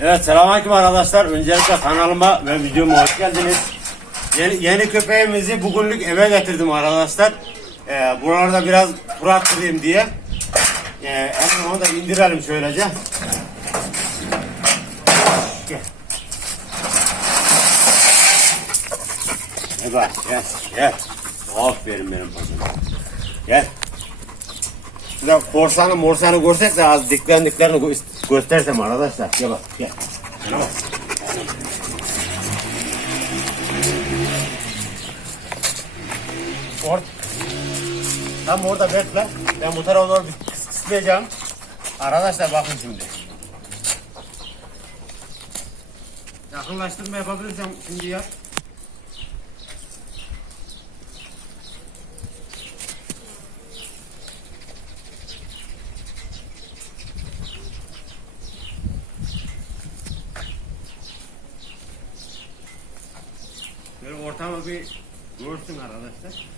Evet selamünaleyküm arkadaşlar. Öncelikle kanalıma ve videoma hoş geldiniz. Yeni, yeni köpeğimizi bugünlük eve getirdim arkadaşlar. Ee, buralarda biraz tur attırayım diye. Ee, hemen onu da indirelim şöylece. Gel. Bak gel gel. Aferin benim kızım. Gel. Şurada korsanı morsanı görsek de az diklendiklerini gö- göstersem arkadaşlar. Gel bak gel. Gel bak. Or Tam orada bekle. Ben bu tarafa doğru bir kıs. Arkadaşlar bakın şimdi. Yakınlaştırma yapabilirsem şimdi yap. Bir görsün arkadaşlar.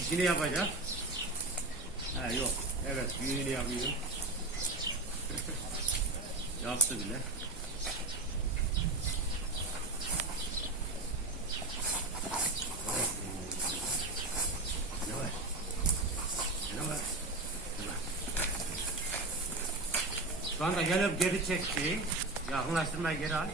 İşini yapacak. Ha yok. Evet büyüğünü yapıyor. Yaptı bile. Şu anda gelip geri çek şeyi. Yakınlaştırmayı geri al.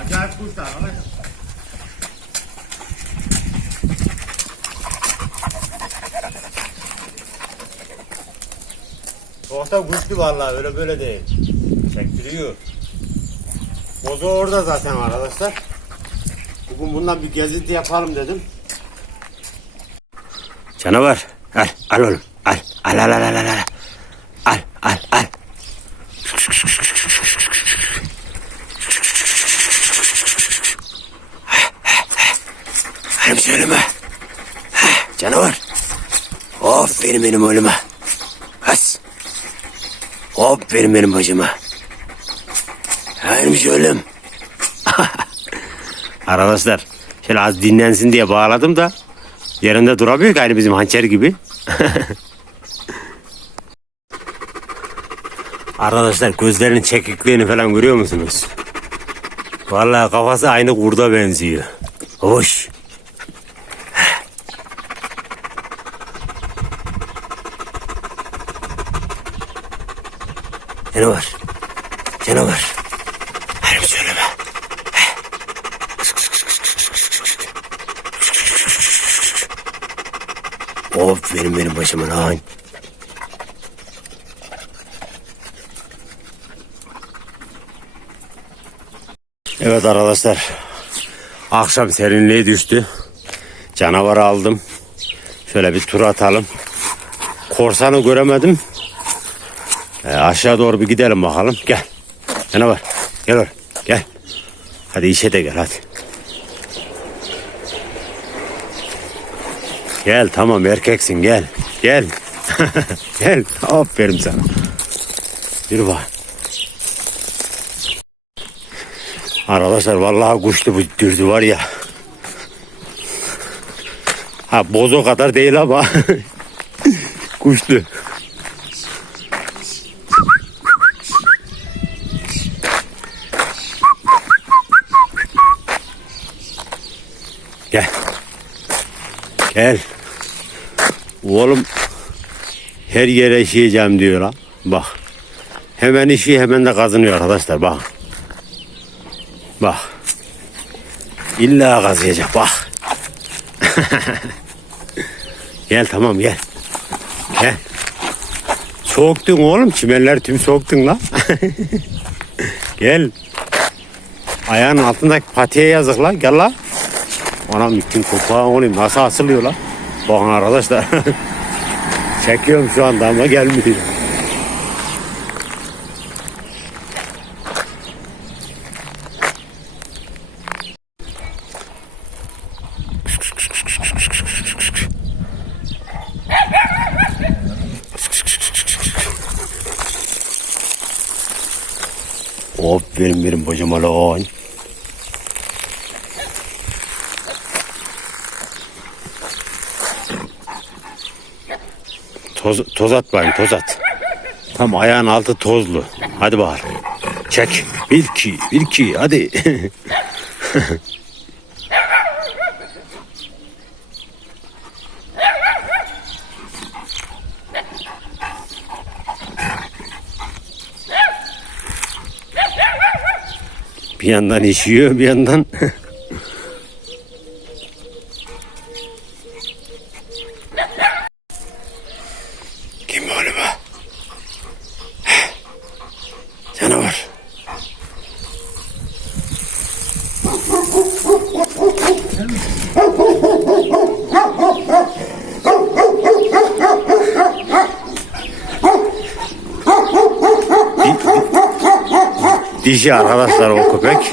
Acayip kuşlar arkadaşlar. Da güçlü vallahi öyle böyle değil. Çektiriyor. Bozu orada zaten arkadaşlar. Bugün bundan bir gezinti yapalım dedim. Canavar. Al, al oğlum. Al, al, al, al, al, al. Al, al, al. Benim söyleme. Canavar. Aferin benim oğluma. Has. Aferin benim bacıma. Benim söylem. Arkadaşlar şöyle az dinlensin diye bağladım da yerinde duramıyor ki aynı bizim hançer gibi. Arkadaşlar gözlerinin çekikliğini falan görüyor musunuz? Vallahi kafası aynı kurda benziyor. Hoş. Canavar. Canavar. Of benim benim başımın han. Evet arkadaşlar. Akşam serinliği düştü. Canavarı aldım. Şöyle bir tur atalım. Korsanı göremedim. Ee, aşağı doğru bir gidelim bakalım. Gel. Canavar. Gel oraya. Gel. Hadi işe de gel hadi. Gel tamam erkeksin gel. Gel. gel. Aferin sana. Yürü bak. Arkadaşlar vallahi kuştu bu dürdü var ya. Ha bozo kadar değil ama kuşlu. Gel. Gel. Oğlum her yere işeyeceğim diyor ha. Bak. Hemen işi hemen de kazanıyor arkadaşlar bak. Bak. İlla kazıyacak bak. gel tamam gel. Gel. Soğuktun oğlum çimenler tüm soğuktun la. gel. Ayağın altındaki patiye yazık la gel la. Anam bütün kopağı olayım nasıl asılıyor la. Bakın arkadaşlar. Çekiyorum şu anda ama gelmiyor. Hop benim benim bacıma Toz, toz at bayım toz at. Tam ayağın altı tozlu. Hadi bakalım. Çek. Bir iki, bir iki hadi. bir yandan işiyor bir yandan. Kim oğlum o? Canavar. Di- Dişi arkadaşlar o köpek.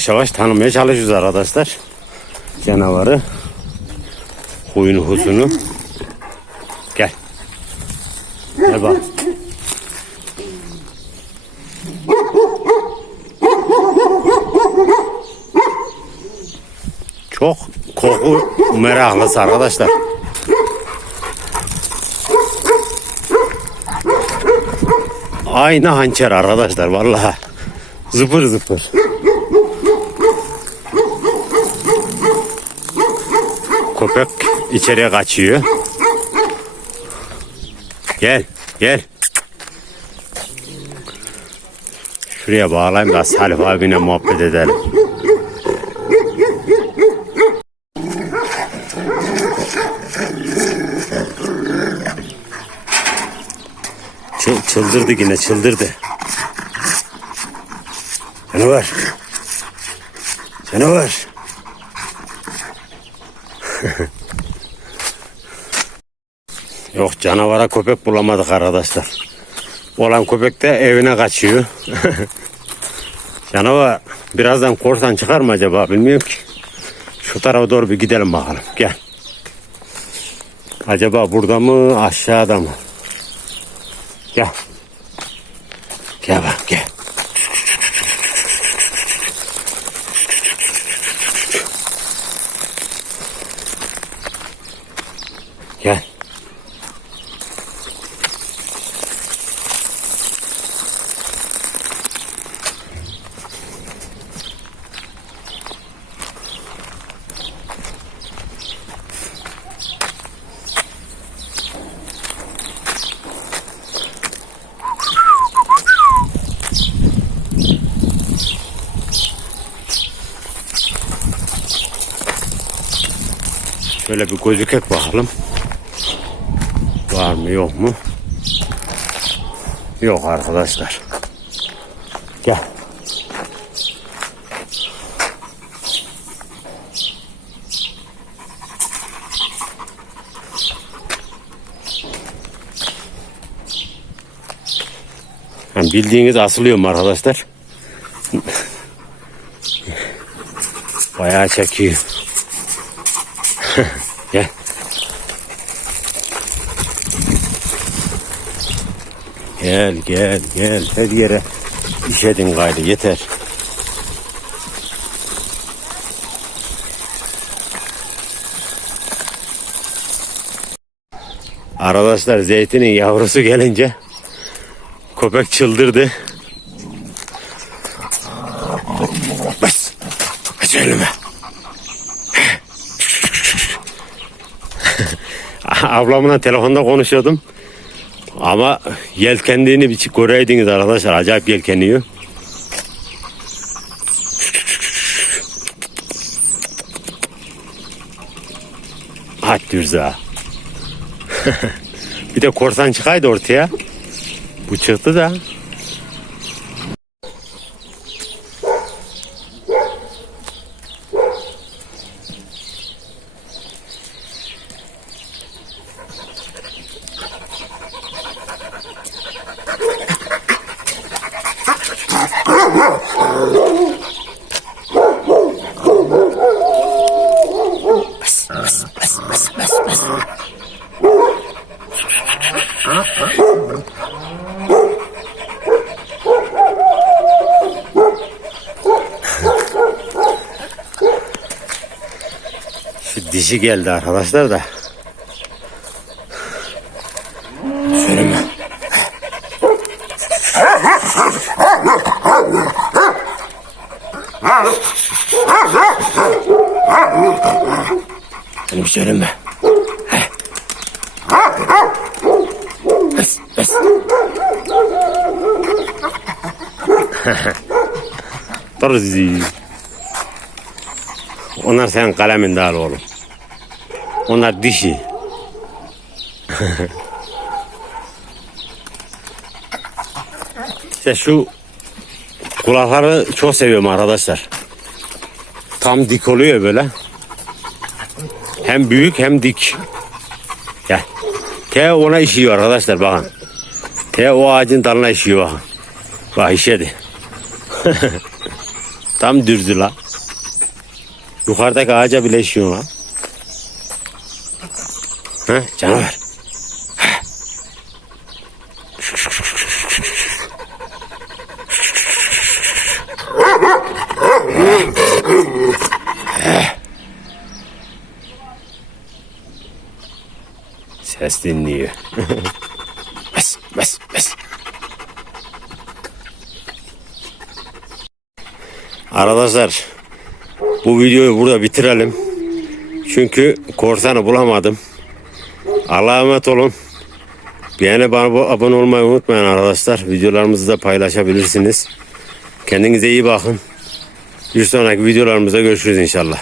Yavaş yavaş tanımaya çalışıyoruz arkadaşlar. Canavarı. Huyunu huzunu. Gel. Gel bak. Çok koku meraklısı arkadaşlar. Aynı hançer arkadaşlar vallahi. Zıpır zıpır. Köpek içeriye kaçıyor. Gel, gel. Şuraya bağlayayım da Salih abine muhabbet edelim. Çıl, çıldırdı yine çıldırdı. Canavar. Canavar. Yok canavara köpek bulamadık arkadaşlar. Olan köpek de evine kaçıyor. Canavar birazdan korsan çıkar mı acaba bilmiyorum ki. Şu tarafa doğru bir gidelim bakalım. Gel. Acaba burada mı aşağıda mı? Gel. Gel bak gel. Şöyle bir gözükek bakalım. Var mı yok mu? Yok arkadaşlar. Gel. Yani bildiğiniz asılıyorum arkadaşlar. Bayağı çekiyor. Gel. Gel gel gel her yere işedin gayrı yeter. Arkadaşlar zeytinin yavrusu gelince köpek çıldırdı. Bas. Kaç elime. Ablamla telefonda konuşuyordum. Ama yelkendiğini bir göreydiniz arkadaşlar. Acayip yelkeniyor. Hadi Dürza. bir de korsan çıkaydı ortaya. Bu çıktı da. Şu dişi geldi arkadaşlar da. Söyleme. Benim söyleme. Bas, bas. Tarzi. Onlar senin kalemin değil oğlum. Onlar dişi. işte şu kulakları çok seviyorum arkadaşlar. Tam dik oluyor böyle. Hem büyük hem dik. Gel. T ona işiyor arkadaşlar bakın. T o ağacın dalına işiyor bakın. Bak işedi. Tam dürdü la. Yukarıdaki ağaca bile işiyor lan. Ha, canavar. Ses dinliyor. bas, bas, bas. Arkadaşlar bu videoyu burada bitirelim. Çünkü korsanı bulamadım. Allah'a emanet olun. Beğeni bana abone olmayı unutmayın arkadaşlar. Videolarımızı da paylaşabilirsiniz. Kendinize iyi bakın. Bir sonraki videolarımızda görüşürüz inşallah.